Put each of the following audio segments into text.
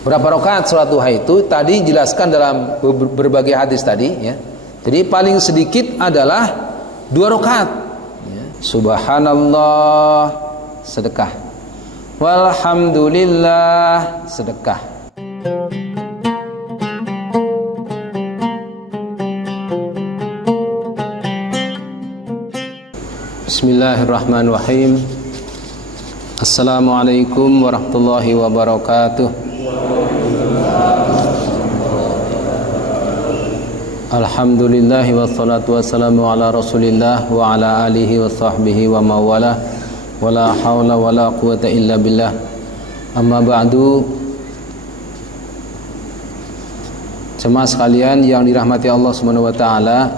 Berapa rakaat sholat duha itu tadi jelaskan dalam berbagai hadis tadi ya. Jadi paling sedikit adalah 2 rakaat ya. Subhanallah sedekah, walhamdulillah sedekah. Bismillahirrahmanirrahim. Assalamualaikum warahmatullahi wabarakatuh. Alhamdulillahi wassalatu wassalamu ala rasulillah wa ala alihi wa sahbihi wa mawalah wa la hawla wa la quwata illa billah. Amma ba'du. Jemaah sekalian yang dirahmati Allah Subhanahu wa taala,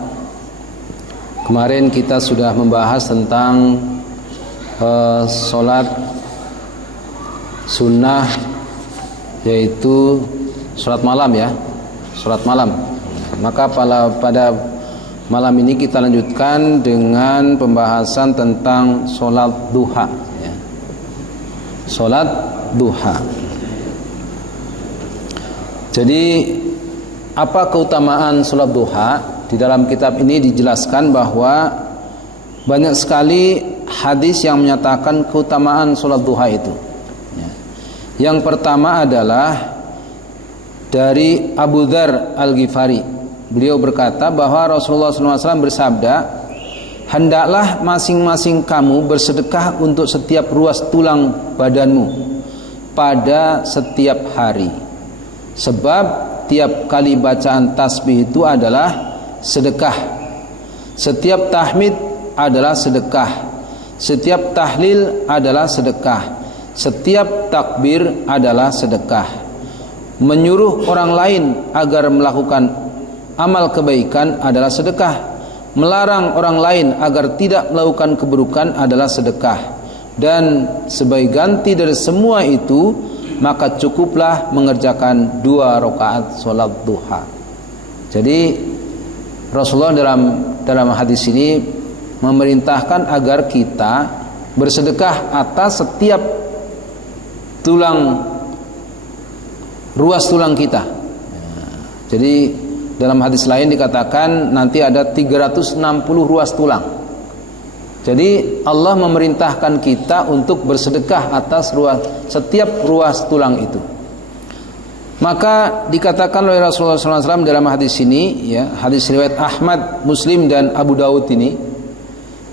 kemarin kita sudah membahas tentang salat sunnah, yaitu salat malam ya, salat malam. Maka pada malam ini kita lanjutkan dengan pembahasan tentang sholat duha ya. Sholat duha. Jadi apa keutamaan sholat duha? Di dalam kitab ini dijelaskan bahwa banyak sekali hadis yang menyatakan keutamaan sholat duha itu ya. Yang pertama adalah dari Abu Dzar Al-Ghifari. Beliau berkata bahwa Rasulullah SAW bersabda, hendaklah masing-masing kamu bersedekah untuk setiap ruas tulang badanmu pada setiap hari, sebab tiap kali bacaan tasbih itu adalah sedekah, setiap tahmid adalah sedekah, setiap tahlil adalah sedekah, setiap takbir adalah sedekah. Menyuruh orang lain agar melakukan amal kebaikan adalah sedekah. Melarang orang lain agar tidak melakukan keburukan adalah sedekah. Dan sebagai ganti dari semua itu, maka cukuplah mengerjakan 2 rakaat sholat duha. Jadi Rasulullah dalam hadis ini memerintahkan agar kita bersedekah atas setiap ruas tulang kita. Jadi dalam hadis lain dikatakan nanti ada 360 ruas tulang. Jadi Allah memerintahkan kita untuk bersedekah atas setiap ruas tulang itu. Maka dikatakan oleh Rasulullah SAW dalam hadis ini ya, hadis riwayat Ahmad, Muslim dan Abu Dawud ini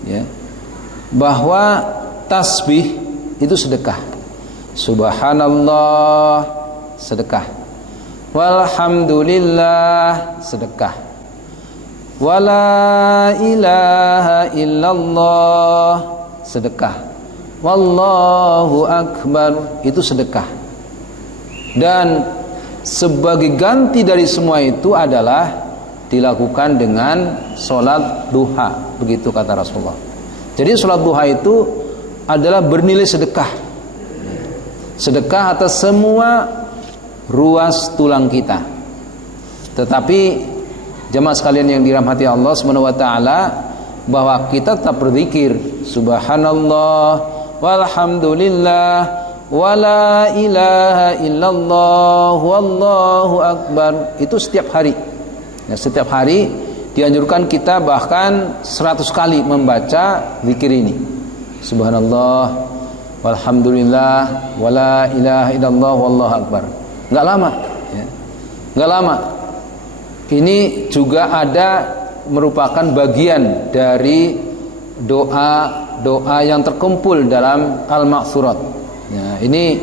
ya, bahwa tasbih itu sedekah. Subhanallah sedekah, walhamdulillah sedekah, wala ilaha illallah sedekah, wallahu akbar itu sedekah. Dan sebagai ganti dari semua itu adalah dilakukan dengan sholat duha, begitu kata Rasulullah. Jadi sholat duha itu adalah bernilai sedekah, sedekah atas semua ruas tulang kita. Tetapi jemaah sekalian yang dirahmati Allah Subhanahu wa taala, bahwa kita tetap berzikir subhanallah walhamdulillah wala ilaha illallah wallahu akbar, itu setiap hari ya, setiap hari dianjurkan kita bahkan 100 kali membaca zikir ini, subhanallah walhamdulillah wala ilaha illallah wallahu akbar. Nggak lama ya. Nggak lama. Ini juga merupakan bagian dari doa yang terkumpul dalam Al-Ma'thurat ya. Ini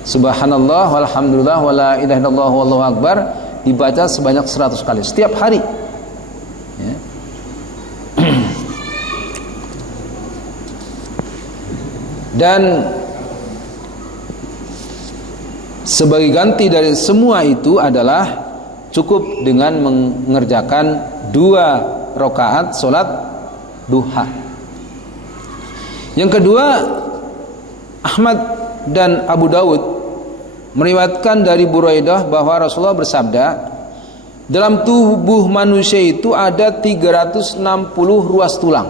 subhanallah walhamdulillah wala ilaha illallah wallahu akbar dibaca sebanyak 100 kali setiap hari ya. Dan sebagai ganti dari semua itu adalah cukup dengan mengerjakan 2 rakaat sholat duha. Yang kedua, Ahmad dan Abu Dawud meriwayatkan dari Buraidah bahwa Rasulullah bersabda, dalam tubuh manusia itu ada 360 ruas tulang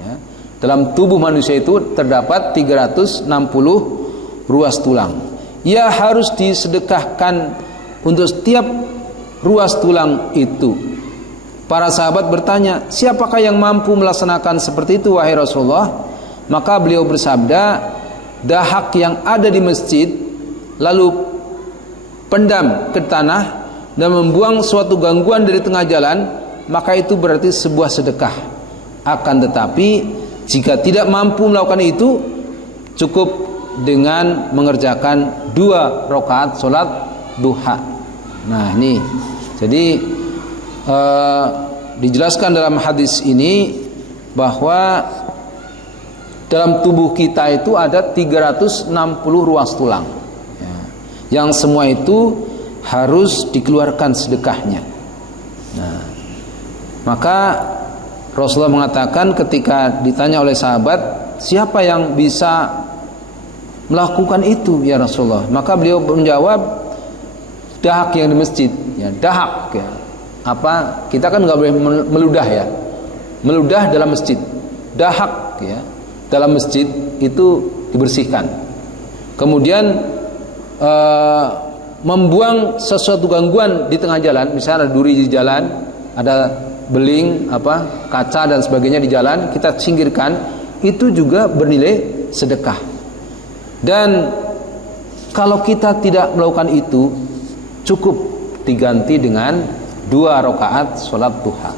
ya. Dalam tubuh manusia itu terdapat 360 ruas tulang. ya harus disedekahkan untuk setiap ruas tulang itu. Para sahabat bertanya, siapakah yang mampu melaksanakan seperti itu wahai Rasulullah? Maka beliau bersabda, dahak yang ada di masjid lalu pendam ke tanah dan membuang suatu gangguan dari tengah jalan, maka itu berarti sebuah sedekah. Akan tetapi jika tidak mampu melakukan itu, cukup dengan mengerjakan 2 rakaat sholat duha. Nah ini, jadi dijelaskan dalam hadis ini bahwa dalam tubuh kita itu ada 360 ruas tulang, ya, yang semua itu harus dikeluarkan sedekahnya. Nah, maka Rasulullah mengatakan ketika ditanya oleh sahabat, siapa yang bisa melakukan itu ya Rasulullah? Maka beliau menjawab, dahak yang di masjid, ya, dahak, ya. Apa, kita kan nggak boleh meludah, ya, meludah dalam masjid. Dahak, ya, dalam masjid itu dibersihkan. Kemudian membuang sesuatu gangguan di tengah jalan, misalnya ada duri di jalan, ada beling, kaca dan sebagainya di jalan, kita singkirkan, itu juga bernilai sedekah. Dan kalau kita tidak melakukan itu, cukup diganti dengan 2 rakaat sholat duha.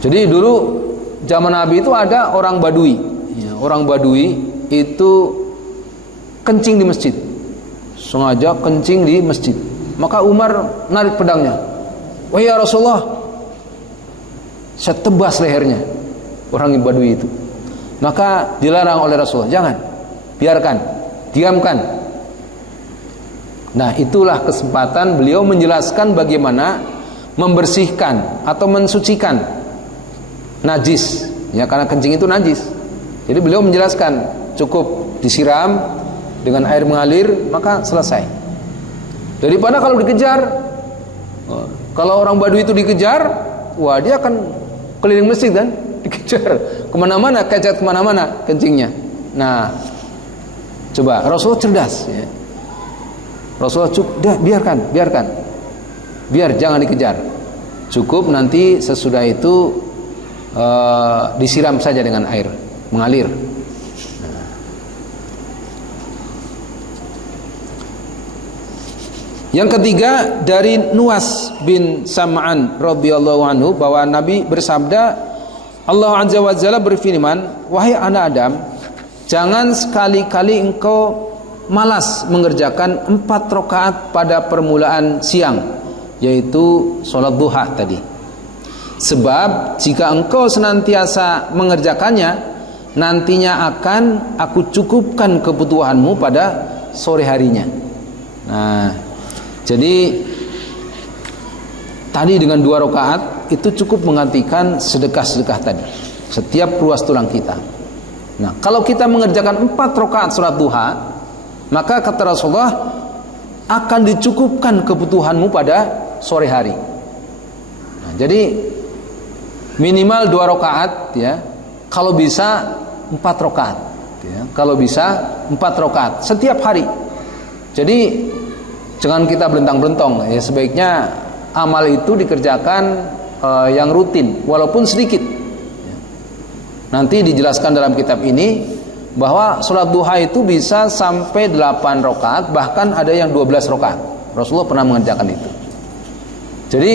Jadi dulu zaman Nabi itu ada orang Badui, ya, orang Badui itu kencing di masjid, sengaja kencing di masjid. Maka Umar narik pedangnya, wahai ya Rasulullah, saya tebas lehernya orang Badui itu. Maka dilarang oleh Rasulullah, jangan, biarkan, diamkan. Nah, itulah kesempatan beliau menjelaskan bagaimana membersihkan atau mensucikan najis, ya, karena kencing itu najis. Jadi beliau menjelaskan cukup disiram dengan air mengalir, maka selesai. Daripada kalau dikejar, kalau orang Badui itu dikejar, wah, dia akan keliling masjid kan, dikejar kemana-mana, kecat kemana-mana kencingnya. Nah, coba Rasulullah cerdas, ya. Rasulullah cukup, biarkan, biar jangan dikejar. Cukup nanti sesudah itu disiram saja dengan air mengalir. Yang ketiga dari Nuwas bin Sam'an radhiyallahu anhu bahwa Nabi bersabda, Allah Azza wa Jalla berfirman, wahai anak Adam, jangan sekali-kali engkau malas mengerjakan 4 rakaat pada permulaan siang, yaitu sholat duha tadi. Sebab jika engkau senantiasa mengerjakannya, nantinya akan aku cukupkan kebutuhanmu pada sore harinya. Nah, jadi tadi dengan 2 rakaat itu cukup menggantikan sedekah-sedekah tadi, setiap ruas tulang kita. Nah, kalau kita mengerjakan 4 rakaat sholat duha, maka kata Rasulullah akan dicukupkan kebutuhanmu pada sore hari. Nah, jadi minimal 2 rakaat, ya. Kalau bisa 4 rakaat, ya. Kalau bisa 4 rakaat setiap hari. Jadi jangan kita berentang-berentong, ya. Sebaiknya amal itu dikerjakan yang rutin, walaupun sedikit. Ya. Nanti dijelaskan dalam kitab ini bahwa sholat duha itu bisa sampai 8 rakaat, bahkan ada yang 12 rakaat. Rasulullah pernah mengerjakan itu. Jadi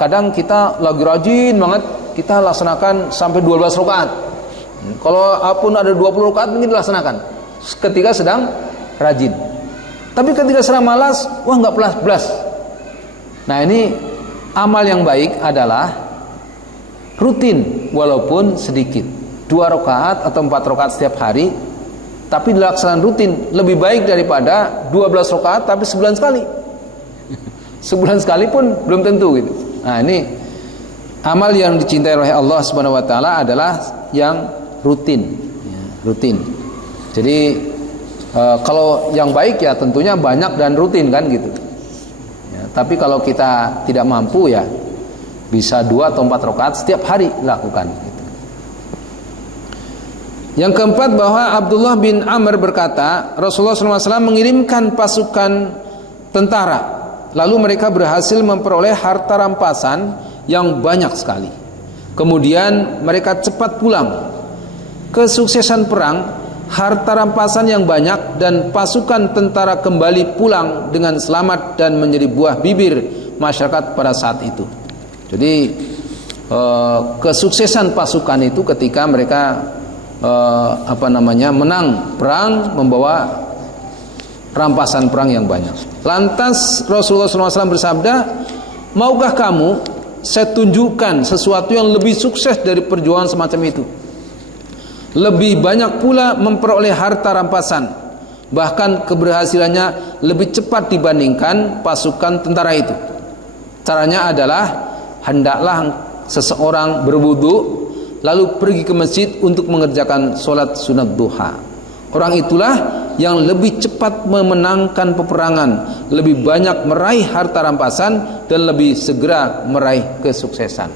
kadang kita lagi rajin banget, kita laksanakan sampai 12 rakaat. Kalau pun ada 20 rakaat mungkin dilaksanakan ketika sedang rajin. Tapi ketika sedang malas, wah, nggak pelas-pelas. Nah, ini amal yang baik adalah rutin walaupun sedikit. 2 rakaat atau 4 rakaat setiap hari, tapi dilaksanakan rutin, lebih baik daripada 12 rakaat tapi sebulan sekali. Sebulan sekali pun belum tentu gitu. Nah, ini amal yang dicintai oleh Allah Subhanahu wa taala adalah yang rutin, ya, rutin. Jadi kalau yang baik ya tentunya banyak dan rutin kan gitu. Ya, tapi kalau kita tidak mampu ya bisa 2 atau 4 rakaat setiap hari lakukan. Yang keempat, bahwa Abdullah bin Amr berkata, Rasulullah SAW mengirimkan pasukan tentara, lalu mereka berhasil memperoleh harta rampasan yang banyak sekali. Kemudian mereka cepat pulang. Kesuksesan perang, harta rampasan yang banyak, dan pasukan tentara kembali pulang dengan selamat dan menjadi buah bibir masyarakat pada saat itu. Jadi kesuksesan pasukan itu ketika mereka menang perang, membawa rampasan perang yang banyak. Lantas Rasulullah SAW bersabda, maukah kamu saya tunjukkan sesuatu yang lebih sukses dari perjuangan semacam itu? Lebih banyak pula memperoleh harta rampasan, bahkan keberhasilannya lebih cepat dibandingkan pasukan tentara itu. Caranya adalah, hendaklah seseorang berwudu lalu pergi ke masjid untuk mengerjakan sholat sunat duha. Orang itulah yang lebih cepat memenangkan peperangan, lebih banyak meraih harta rampasan, dan lebih segera meraih kesuksesan.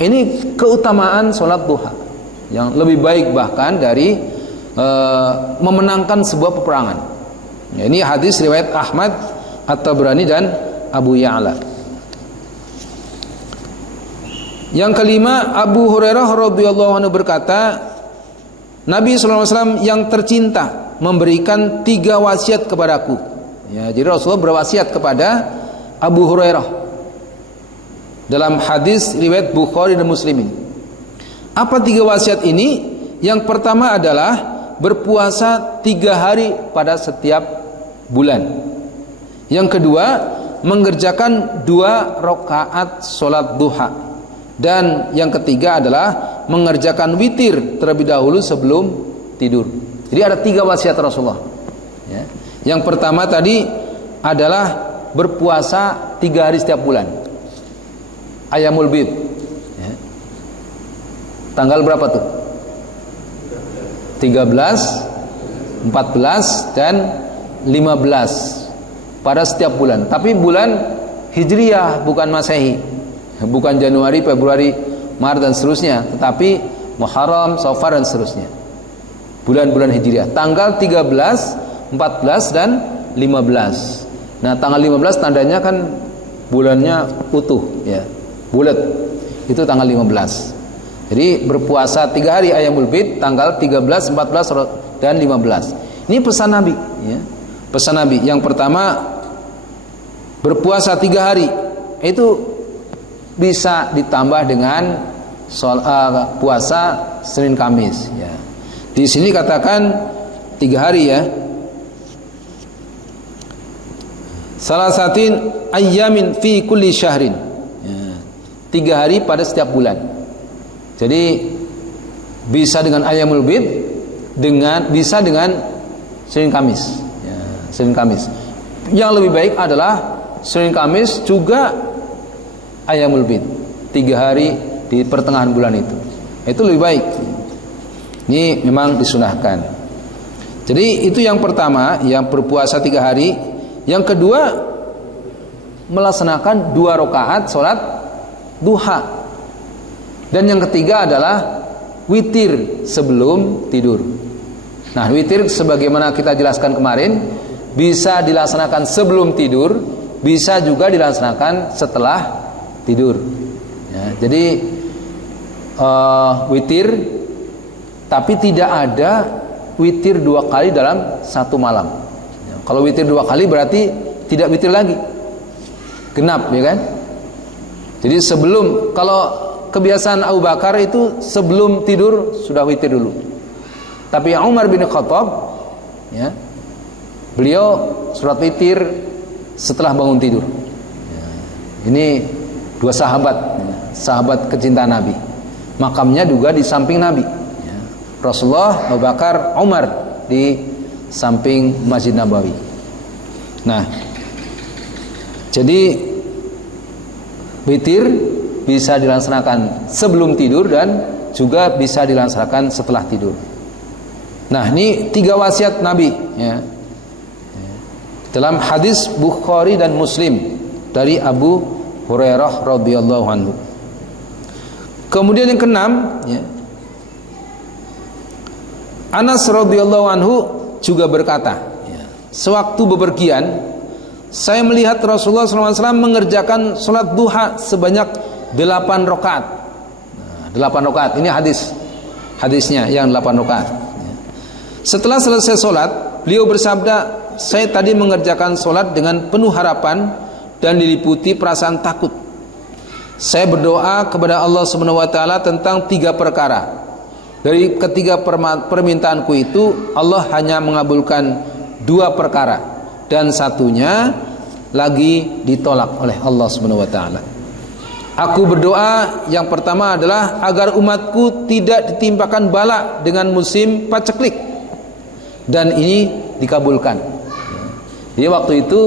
Ini keutamaan sholat duha yang lebih baik bahkan dari memenangkan sebuah peperangan. Ini hadis riwayat Ahmad, At-Tabrani, dan Abu Ya'la. Yang kelima, Abu Hurairah radhiyallahu anhu berkata, Nabi SAW yang tercinta memberikan 3 wasiat kepadaku. Ya, jadi Rasulullah berwasiat kepada Abu Hurairah dalam hadis riwayat Bukhari dan Muslim ini. Apa 3 wasiat ini? Yang pertama adalah berpuasa 3 hari pada setiap bulan. Yang kedua, mengerjakan 2 rakaat sholat duha. Dan yang ketiga adalah mengerjakan witir terlebih dahulu sebelum tidur. Jadi ada 3 wasiat Rasulullah. Ya. Yang pertama tadi adalah berpuasa 3 hari setiap bulan. Ayamul Bid. Ya. Tanggal berapa tuh? 13, 14, dan 15 pada setiap bulan. Tapi bulan Hijriyah, bukan Masehi. Bukan Januari, Februari, Maret dan seterusnya, tetapi Muharram, Safar dan seterusnya. Bulan-bulan Hijriah. Tanggal 13, 14 dan 15. Nah, tanggal 15 tandanya kan bulannya utuh, ya. Bulat. Itu tanggal 15. Jadi berpuasa 3 hari Ayamul Bid, tanggal 13, 14 dan 15. Ini pesan Nabi, ya. Pesan Nabi. Yang pertama, berpuasa 3 hari. Itu bisa ditambah dengan puasa Senin Kamis, ya. Di sini katakan 3 hari, ya. Salasatin ayyamin fi kulli syahrin, ya. 3 hari pada setiap bulan. Jadi bisa dengan Ayyamul Bid, bisa dengan Senin Kamis, ya. Senin Kamis. Yang lebih baik adalah Senin Kamis juga Ayyamul Bid, 3 hari di pertengahan bulan itu lebih baik. Ini memang disunahkan. Jadi itu yang pertama, yang berpuasa 3 hari. Yang kedua, melaksanakan 2 rakaat sholat duha. Dan yang ketiga adalah witir sebelum tidur. Nah, witir sebagaimana kita jelaskan kemarin, bisa dilaksanakan sebelum tidur, bisa juga dilaksanakan setelah tidur, ya. Jadi witir, tapi tidak ada witir 2 kali dalam 1 malam, ya. Kalau witir 2 kali berarti tidak witir lagi, genap, ya kan? Jadi kalau kebiasaan Abu Bakar itu sebelum tidur sudah witir dulu. Tapi Umar bin Khattab, ya, beliau surat witir setelah bangun tidur, ya. Ini 2 sahabat kecintaan Nabi. Makamnya juga di samping Nabi, ya. Rasulullah, Abu Bakar, Umar di samping Masjid Nabawi. Nah, jadi witir bisa dilaksanakan sebelum tidur dan juga bisa dilaksanakan setelah tidur. Nah, ini 3 wasiat Nabi, ya. Dalam hadis Bukhari dan Muslim dari Abu Hurairah radhiyallahu anhu. Kemudian yang keenam, ya, Anas radhiyallahu anhu juga berkata, sewaktu bepergian saya melihat Rasulullah SAW mengerjakan sholat duha sebanyak 8 rakaat. 8 rakaat. Ini hadisnya yang 8 rakaat. Setelah selesai sholat, beliau bersabda, saya tadi mengerjakan sholat dengan penuh harapan dan diliputi perasaan takut. Saya berdoa kepada Allah Subhanahu wa taala tentang 3 perkara. Dari ketiga permintaanku itu, Allah hanya mengabulkan 2 perkara dan satunya lagi ditolak oleh Allah Subhanahu wa taala. Aku berdoa yang pertama adalah agar umatku tidak ditimpakan bala dengan musim paceklik, dan ini dikabulkan. Jadi waktu itu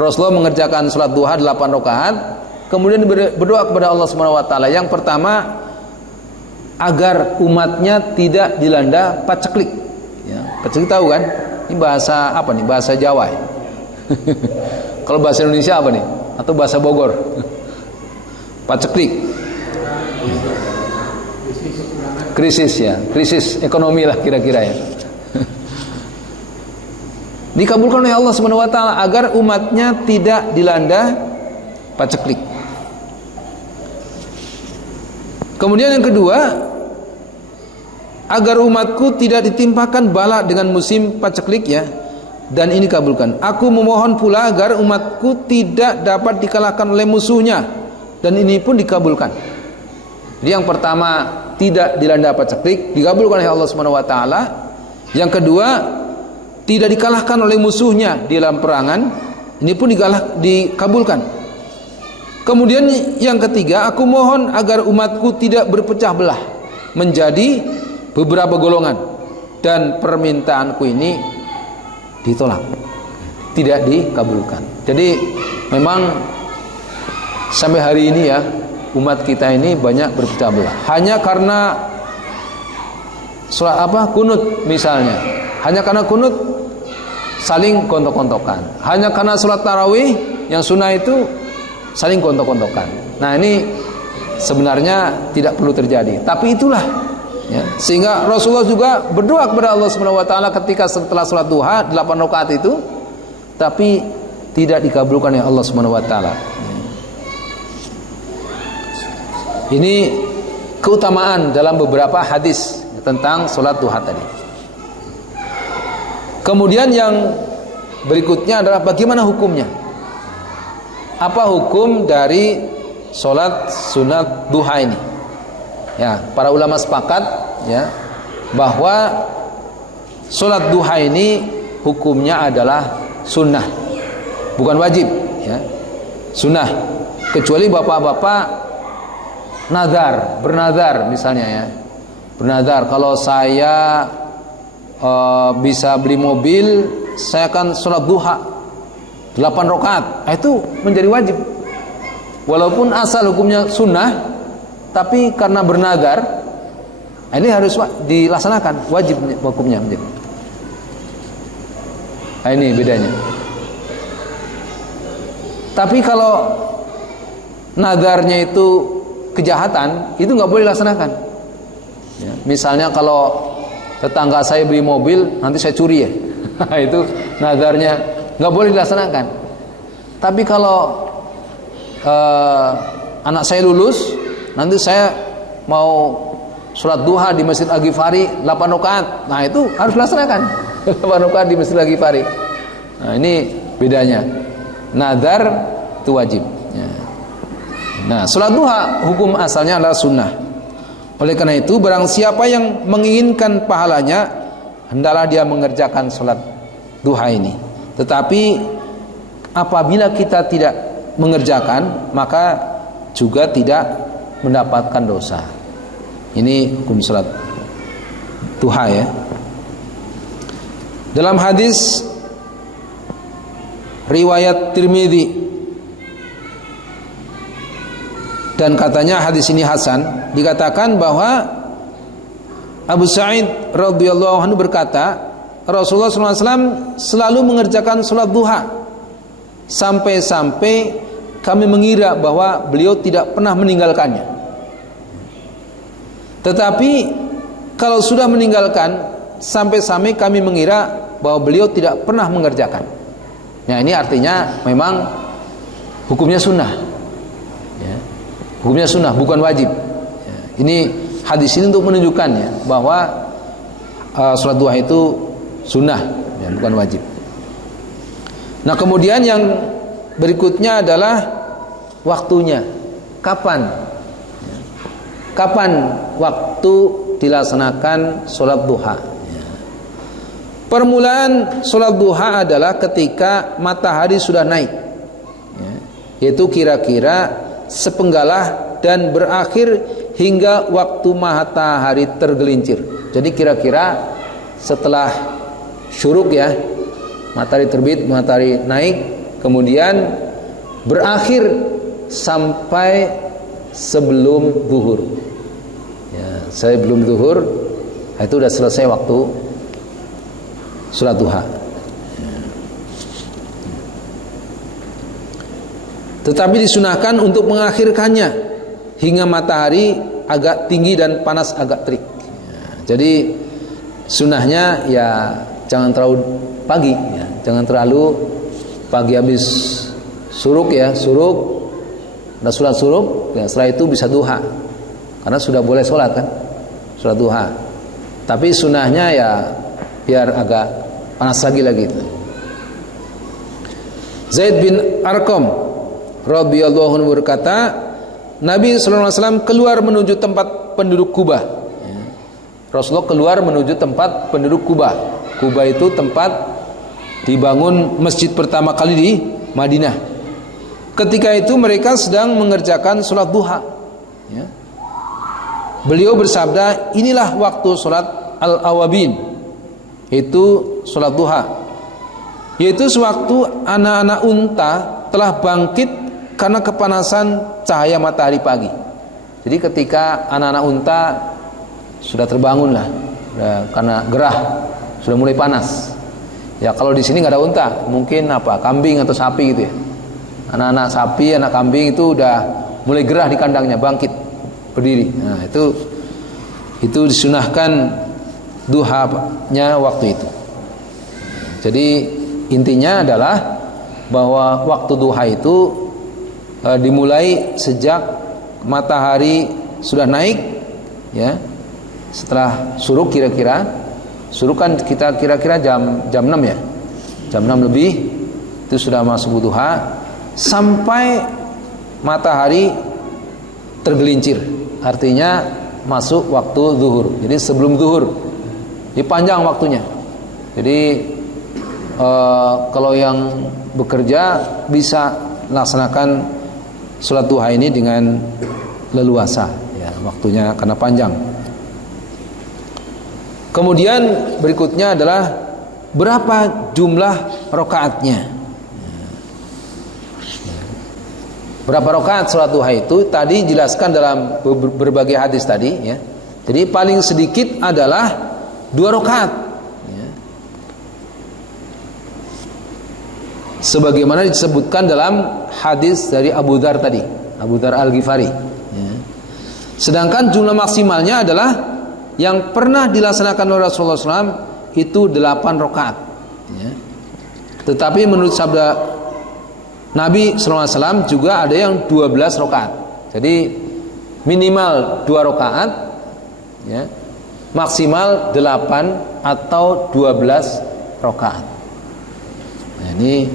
Rasulullah mengerjakan sholat duha 8 rakaat, kemudian berdoa kepada Allah Subhanahu wa taala. Yang pertama, agar umatnya tidak dilanda paceklik. Ya, paceklik tahu kan? Ini bahasa apa nih? Bahasa Jawa ya? Kalau bahasa Indonesia apa nih? Atau bahasa Bogor? Paceklik. Krisis ya, krisis ekonomi lah kira-kira ya. Dikabulkan oleh Allah Subhanahu wa taala agar umatnya tidak dilanda paceklik. Kemudian yang kedua, agar umatku tidak ditimpakan bala dengan musim paceklik ya, dan ini kabulkan. Aku memohon pula agar umatku tidak dapat dikalahkan oleh musuhnya, dan ini pun dikabulkan. Jadi yang pertama, tidak dilanda paceklik, dikabulkan oleh Allah Subhanahu wa taala. Yang kedua, tidak dikalahkan oleh musuhnya di dalam perangan, ini pun dikabulkan. Kemudian yang ketiga, aku mohon agar umatku tidak berpecah belah menjadi beberapa golongan, dan permintaanku ini ditolak, tidak dikabulkan. Jadi memang sampai hari ini ya, umat kita ini banyak berpecah belah hanya karena sholat kunut misalnya, hanya karena kunut saling kontok-kontokan, hanya karena sholat tarawih yang sunnah itu saling kontok-kontokan. Nah ini sebenarnya tidak perlu terjadi, tapi itulah ya, sehingga Rasulullah juga berdoa kepada Allah Subhanahu wa taala ketika setelah sholat duha 8 rakaat itu, tapi tidak dikabulkan oleh Allah Subhanahu wa taala. Ini keutamaan dalam beberapa hadis tentang sholat duha tadi. Kemudian yang berikutnya adalah bagaimana hukumnya? Apa hukum dari sholat sunat duha ini? Ya, para ulama sepakat ya bahwa sholat duha ini hukumnya adalah sunnah, bukan wajib ya. Sunnah, kecuali bapak-bapak bernazar misalnya ya. Bernazar, kalau saya bisa beli mobil, saya akan sholat duha 8 rakaat. Itu menjadi wajib. Walaupun asal hukumnya sunnah, tapi karena bernazar, ini harus dilaksanakan, wajib hukumnya menjadi. Nah, ini bedanya. Tapi kalau nazarnya itu kejahatan, itu nggak boleh dilaksanakan. Ya, misalnya kalau tetangga saya beli mobil, nanti saya curi ya, itu nazarnya nggak boleh dilaksanakan. Tapi kalau anak saya lulus, nanti saya mau sholat duha di Masjid Al-Ghifari 8 rakaat, nah itu harus dilaksanakan 8 rakaat di Masjid Al-Ghifari. Nah ini bedanya, nazar itu wajib ya. Nah sholat duha hukum asalnya adalah sunnah. Oleh karena itu barang siapa yang menginginkan pahalanya, hendaklah dia mengerjakan sholat duha ini. Tetapi apabila kita tidak mengerjakan, maka juga tidak mendapatkan dosa. Ini hukum sholat duha ya. Dalam hadis riwayat Tirmidzi, dan katanya hadis ini hasan, dikatakan bahwa Abu Sa'id radhiyallahu anhu berkata, Rasulullah SAW selalu mengerjakan sholat duha sampai-sampai kami mengira bahwa beliau tidak pernah meninggalkannya. Tetapi kalau sudah meninggalkan, sampai-sampai kami mengira bahwa beliau tidak pernah mengerjakan. Nah, ini artinya memang hukumnya sunnah, ya. Hukumnya sunnah, bukan wajib, ya. Ini hadis ini untuk menunjukkan, ya, bahwa sholat duha itu sunnah, ya, bukan wajib. Nah, kemudian yang berikutnya adalah waktunya. Kapan waktu dilaksanakan sholat duha? Permulaan sholat duha adalah ketika matahari sudah naik, yaitu kira-kira sepenggalah, dan berakhir hingga waktu matahari tergelincir. Jadi kira-kira setelah syuruk, ya, matahari terbit, matahari naik, kemudian berakhir sampai sebelum zuhur, ya, sebelum zuhur itu sudah selesai waktu sholat duha. Tetapi disunahkan untuk mengakhirkannya hingga matahari agak tinggi dan panas agak terik. Jadi sunahnya ya jangan terlalu pagi, ya, jangan terlalu pagi habis suruk, ya, suruk, udah sholat suruk, ya, setelah itu bisa duha, karena sudah boleh sholat kan, sholat duha. Tapi sunahnya ya biar agak panas lagi. Zaid bin Arqam radhiyallahu anhu berkata, Nabi sallallahu alaihi wasallam keluar menuju tempat penduduk Kuba. Rasulullah keluar menuju tempat penduduk Kuba. Kuba itu tempat dibangun masjid pertama kali di Madinah. Ketika itu mereka sedang mengerjakan sholat duha, ya. Beliau bersabda, inilah waktu sholat al-awabin, itu sholat duha, yaitu sewaktu anak-anak unta telah bangkit karena kepanasan cahaya matahari pagi. Jadi ketika anak-anak unta sudah terbangun lah, karena gerah, sudah mulai panas. Ya kalau di sini nggak ada unta, mungkin apa, kambing atau sapi gitu, ya. Anak-anak sapi, anak kambing itu udah mulai gerah di kandangnya, bangkit berdiri. Nah, itu disunahkan duhanya waktu itu. Jadi intinya adalah bahwa waktu duha itu dimulai sejak matahari sudah naik, ya. Setelah suruk, kira-kira suruk kan kita kira-kira jam 6, ya. Jam 6 lebih itu sudah masuk duha, sampai matahari tergelincir, artinya masuk waktu zuhur. Jadi sebelum zuhur, dipanjang waktunya. Jadi kalau yang bekerja bisa laksanakan sholat duha ini dengan leluasa, ya, waktunya karena panjang. Kemudian berikutnya adalah berapa jumlah rakaatnya. Berapa rakaat sholat duha itu tadi jelaskan dalam berbagai hadis tadi, ya. Jadi paling sedikit adalah 2 rakaat, ya. Sebagaimana disebutkan dalam hadis dari Abu Dzar tadi, Abu Dzar Al-Ghifari, ya. Sedangkan jumlah maksimalnya adalah yang pernah dilaksanakan oleh Rasulullah SAW itu 8 rakaat, ya. Tetapi menurut sabda Nabi SAW juga ada yang 12 rakaat. Jadi minimal 2 rakaat, ya, maksimal 8 atau 12 rakaat. Nah, ini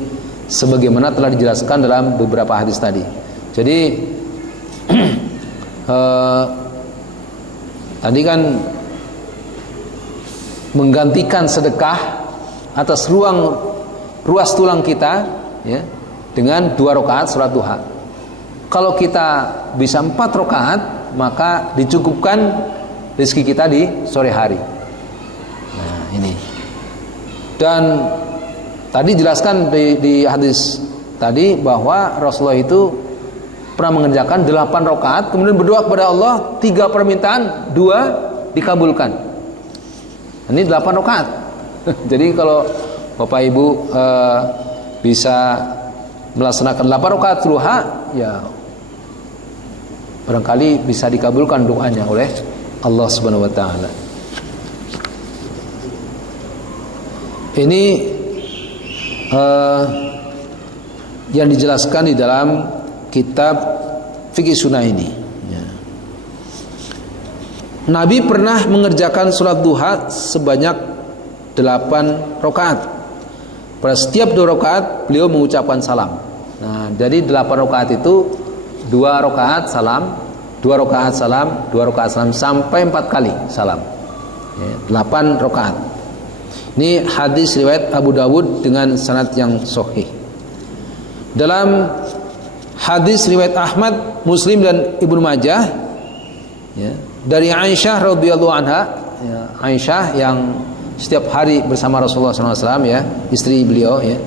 sebagaimana telah dijelaskan dalam beberapa hadis tadi. Jadi tadi kan menggantikan sedekah atas ruas tulang kita, ya, dengan 2 rakaat sholat duha. Kalau kita bisa 4 rakaat, maka dicukupkan rezeki kita di sore hari. Nah, ini. Dan tadi jelaskan di hadis tadi bahwa Rasulullah itu pernah mengerjakan 8 rakaat, kemudian berdoa kepada Allah, 3 permintaan, 2 dikabulkan. Ini 8 rakaat. Jadi kalau Bapak Ibu bisa melaksanakan 8 rakaat duha, ya barangkali bisa dikabulkan doanya oleh Allah Subhanahu wa taala. Ini yang dijelaskan di dalam kitab Fikih Sunnah ini. Ya. Nabi pernah mengerjakan sholat duha sebanyak 8 rakaat. Pada setiap 2 rakaat beliau mengucapkan salam. Nah, dari 8 rakaat itu 2 rakaat salam, 2 rakaat salam, 2 rakaat salam sampai 4 kali salam. Ya, 8 rakaat. Ini hadis riwayat Abu Dawud dengan sanad yang sahih. Dalam hadis riwayat Ahmad, Muslim dan Ibnu Majah, ya, dari Aisyah radhiyallahu anha, ya, Aisyah yang setiap hari bersama Rasulullah SAW, ya, istri beliau, ya.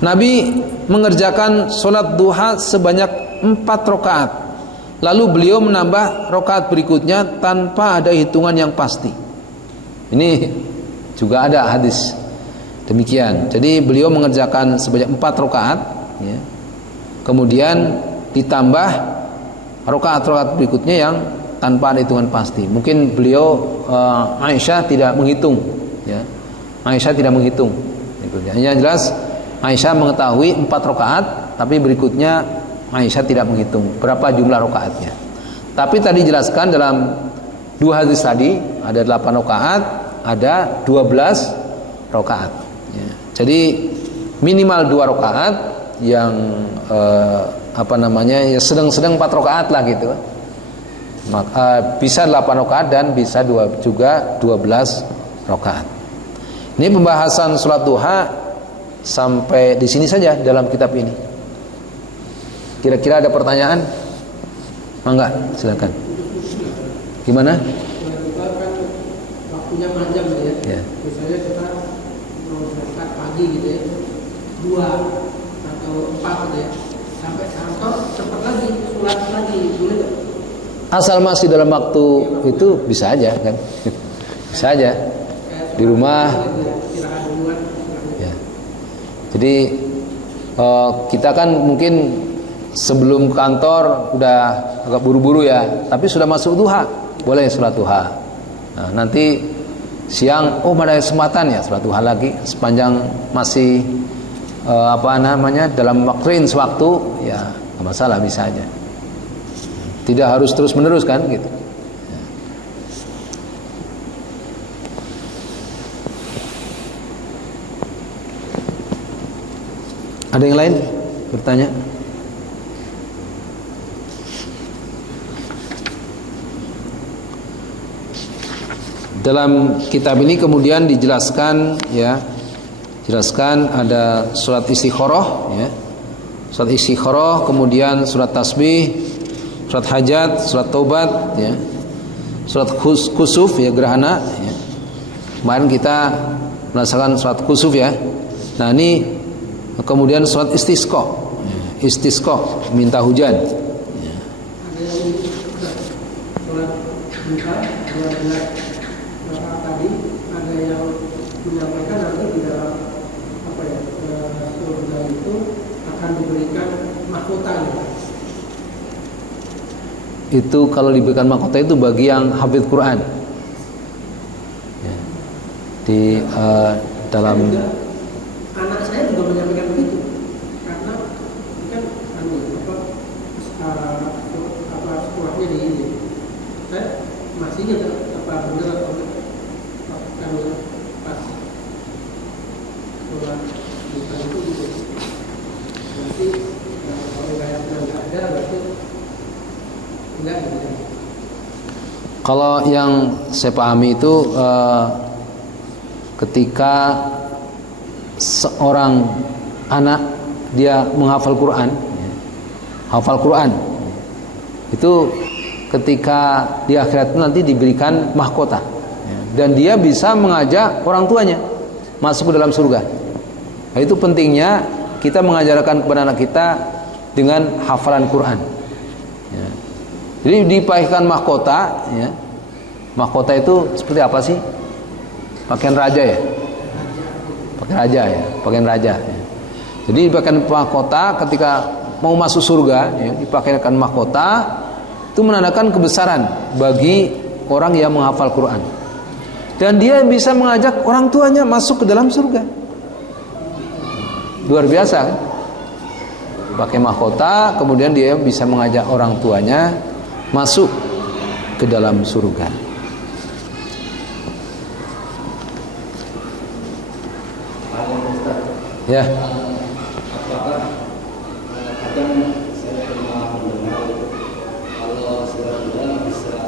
Nabi mengerjakan sholat duha sebanyak 4 rakaat. Lalu beliau menambah rakaat berikutnya tanpa ada hitungan yang pasti. Ini juga ada hadis demikian. Jadi beliau mengerjakan sebanyak 4 rakaat, ya. Kemudian ditambah rakaat-rakaat berikutnya yang tanpa ada hitungan pasti. Mungkin beliau Aisyah tidak menghitung, ya. Aisyah tidak menghitung. Yang jelas Aisyah mengetahui 4 rakaat, tapi berikutnya Aisyah tidak menghitung berapa jumlah rakaatnya. Tapi tadi jelaskan dalam 2 hadis tadi ada 8 rakaat, ada 12 rakaat. Ya. Jadi minimal 2 rakaat yang ya sedang-sedang 4 rakaat lah gitu. Bisa 8 rakaat dan bisa juga 12 rakaat. Ini pembahasan sholat duha sampai di sini saja dalam kitab ini. Kira-kira ada pertanyaan? Enggak, silakan. Gimana? Waktunya panjang ya. Ya. Misalnya kita mau berangkat pagi gitu ya, 2 atau 4 gitu ya, sampai kantor cepat lagi, sholat lagi, boleh gak? Asal masih dalam waktu itu bisa aja kan, bisa aja di rumah. Ya. Jadi kita kan mungkin sebelum kantor udah agak buru-buru ya, tapi sudah masuk duha, boleh sholat duha. Nah, nanti siang, ada kesempatan ya sholat duha lagi sepanjang masih dalam range waktu, ya nggak masalah, bisa aja. Tidak harus terus menerus kan gitu. Ada yang lain bertanya? Dalam kitab ini kemudian dijelaskan, ya, jelaskan ada surat istikharah, ya, surat istikharah, kemudian surat tasbih, surat hajat, surat taubat, ya, surat kusuf, ya, gerhana, ya. Kemarin kita melaksanakan surat kusuf, ya. Nah, ini kemudian surat istisqa, ya, istisqa, minta hujan, ya. Ada yang menyampaikan nanti di dalam surga itu akan diberikan mahkota. Itu kalau diberikan mahkota itu bagi yang hafidz Quran, ya. Di dalam anak saya juga menyampaikan begitu, karena kan sekolahnya di ini. Saya masih ingat benar atau pas sekolah kita itu gitu. Nanti kalau riwayatnya nggak ada, berarti enggak gitu. Kalau yang saya pahami itu ketika seorang anak dia menghafal Quran, hafal Quran, itu ketika di akhirat nanti diberikan mahkota, dan dia bisa mengajak orang tuanya masuk ke dalam surga. Nah, itu pentingnya kita mengajarkan kepada anak kita dengan hafalan Quran, ya. Jadi dipakai mahkota, ya. Mahkota itu seperti apa sih? Pakaian raja, ya. Pakaian raja, ya. Pakaian raja, ya. Jadi dipakai mahkota ketika mau masuk surga, ya, dipakaikan mahkota. Itu menandakan kebesaran bagi orang yang menghafal Quran. dan dia bisa mengajak orang tuanya masuk ke dalam surga. Luar biasa kan? Pakai mahkota, kemudian dia bisa mengajak orang tuanya masuk ke dalam surga. Ya. Apakah kadang saya pernah mendengar kalau surat Tuhan bisa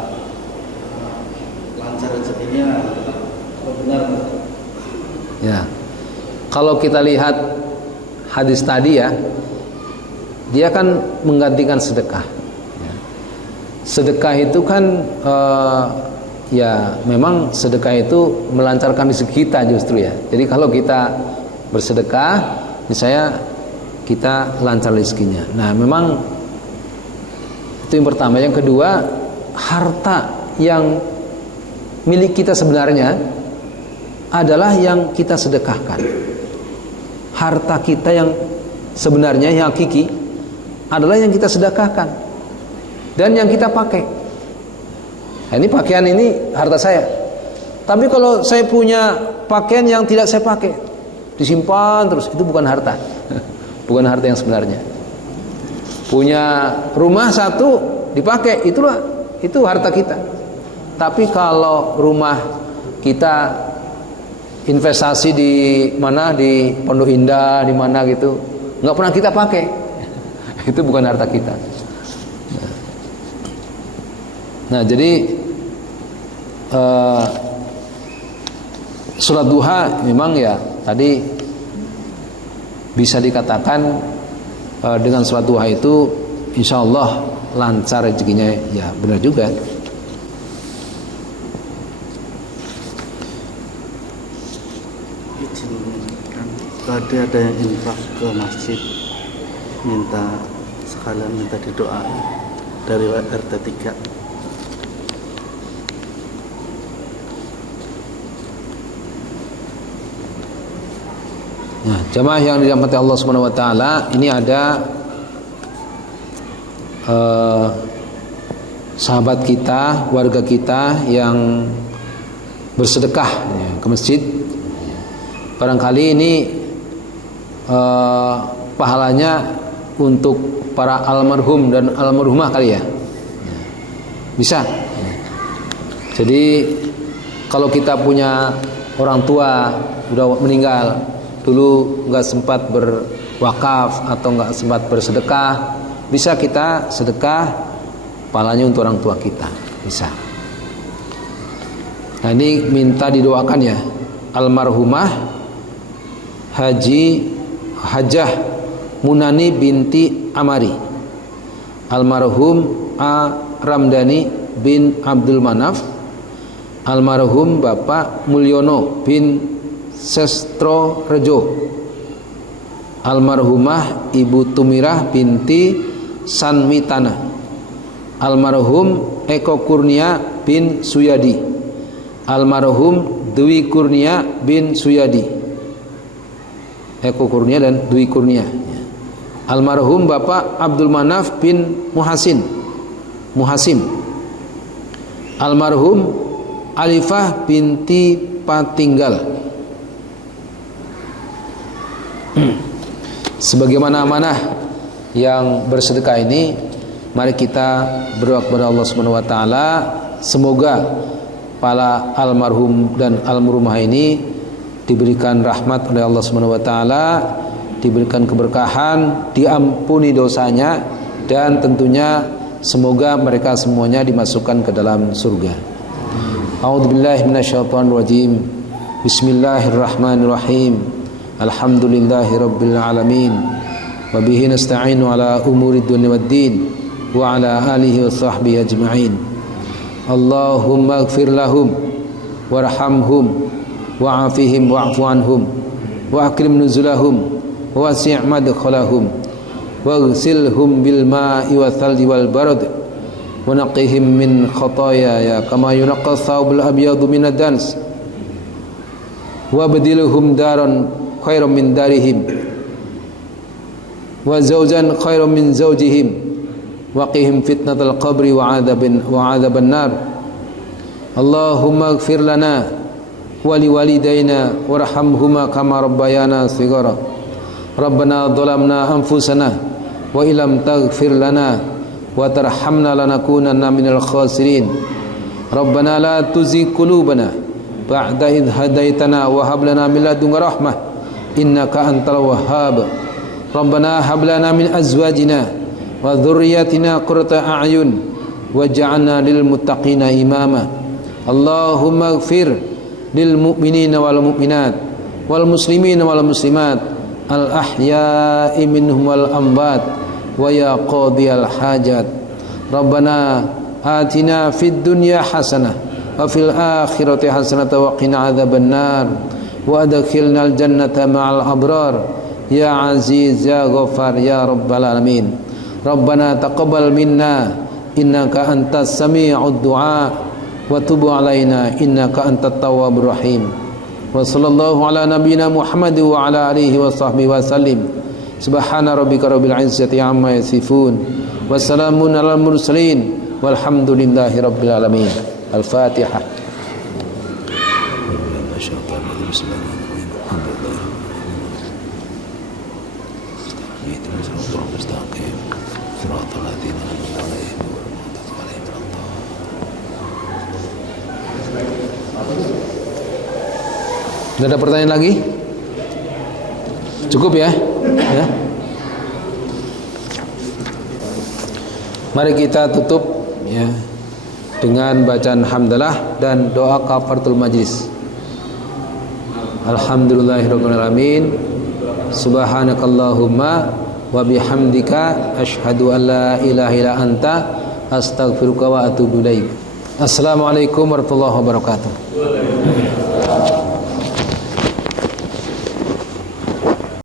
lancar rezekinya, apa benar? Ya. Kalau kita lihat hadis tadi ya, dia kan menggantikan sedekah. Sedekah itu kan ya memang sedekah itu melancarkan rezeki kita justru ya. Jadi kalau kita bersedekah, misalnya kita lancar rezekinya. Nah, memang itu yang pertama. Yang kedua, harta yang milik kita sebenarnya adalah yang kita sedekahkan. Harta kita yang sebenarnya, yang hakiki adalah yang kita sedekahkan dan yang kita pakai. Nah, ini pakaian ini harta saya. Tapi kalau saya punya pakaian yang tidak saya pakai, disimpan terus, itu bukan harta. Bukan harta yang sebenarnya. Punya rumah satu dipakai, itu harta kita. Tapi kalau rumah kita investasi di mana, di Pondok Indah, di mana gitu, nggak pernah kita pakai, itu bukan harta kita. Nah, jadi sholat duha memang ya tadi bisa dikatakan dengan sholat duha itu insya Allah lancar rezekinya, ya benar juga. Tadi ada yang infak ke masjid, sekalian minta didoa dari RT 3. Nah, jamaah yang dirahmati Allah Subhanahu wa taala, ini ada sahabat kita, warga kita yang bersedekah ya, ke masjid. Barangkali ini pahalanya untuk para almarhum dan almarhumah kali ya. Bisa. Jadi kalau kita punya orang tua sudah meninggal, dulu nggak sempat berwakaf atau nggak sempat bersedekah, bisa kita sedekah pahalanya untuk orang tua kita, bisa. Nah, ini minta didoakan ya, almarhumah Hajah Munani binti Amari, almarhum A Ramdhani bin Abdul Manaf, almarhum Bapak Mulyono bin Sestro Rejo, almarhumah Ibu Tumirah binti Sanmitana, almarhum Eko Kurnia bin Suyadi, almarhum Dwi Kurnia bin Suyadi, Eko Kurnia dan Dwi Kurnia, almarhum Bapak Abdul Manaf bin Muhasim, almarhum Alifah binti Patinggal. Sebagaimana amanah yang bersedekah ini, mari kita berdoa kepada Allah Subhanahu wa taala, semoga para almarhum dan almarhumah ini diberikan rahmat oleh Allah Subhanahu wa taala, diberikan keberkahan, diampuni dosanya, dan tentunya semoga mereka semuanya dimasukkan ke dalam surga. A'udzubillahi minasyaitonirrajim. Bismillahirrahmanirrahim. Alhamdulillahirabbil alamin. Wa bihi nasta'inu ala umurid dunya waddin wa ala alihi wa sahbihi ajma'in. Allahumma ighfir lahum warhamhum wa'afihim wa'fu anhum wa akrim nuzulahum wa wasi' madkhalahum waghsilhum bil ma'i wa thalji wal barad wa naqihim min khataaya kama yunqqa thawbul abyadu min ad-dans wa badilhum daran khairan min darihim wa zawjan khairan min zawjihim wa qihim fitnatal qabri wa adzaban nar. Allahumma ighfir lana wa liwalidayna warhamhuma kama rabbayana shighara. Rabbana dhalamna anfusana wa illam taghfir lana wa tarhamna lanakunanna minal khasirin. Rabbana la tuzigh qulubana ba'da idh hadaitana wa hab lana min ladunka rahmah innaka antal wahhab. Rabbana hab lana min azwajina wa dhurriyyatina qurrata a'yun waj'alna lil muttaqina imama. Allahumma ighfir lil mu'minina wal mu'minat wal muslimina wal muslimat al ahya'i minhum wal amwat wa ya qadiyal hajat. Rabbana atina fid dunya hasanah wa fil akhirati hasanah wa qina adzabannar wa adkhilnal jannata ma'al abrar ya aziz ya ghaffar ya rabbal alamin. Rabbana taqabbal minna innaka antas sami'ud du'a wa tub alaina innaka antat tawwabur rahim. Wa sallallahu ala nabiyyina Muhammad wa ala alihi wa sahbihi wa sallim. Subhana rabbika rabbil izzati amma yasifun wa salamun alal mursalin walhamdulillahi rabbil alamin. Al-Fatihah. Tidak ada pertanyaan lagi? Cukup ya? Ya. Mari kita tutup ya dengan bacaan hamdalah dan doa kafaratul majlis. Alhamdulillahirabbil alamin. Subhanakallahumma wa bihamdika asyhadu an la ilaha illa anta astaghfiruka wa atubu ilaik. Assalamualaikum warahmatullahi wabarakatuh.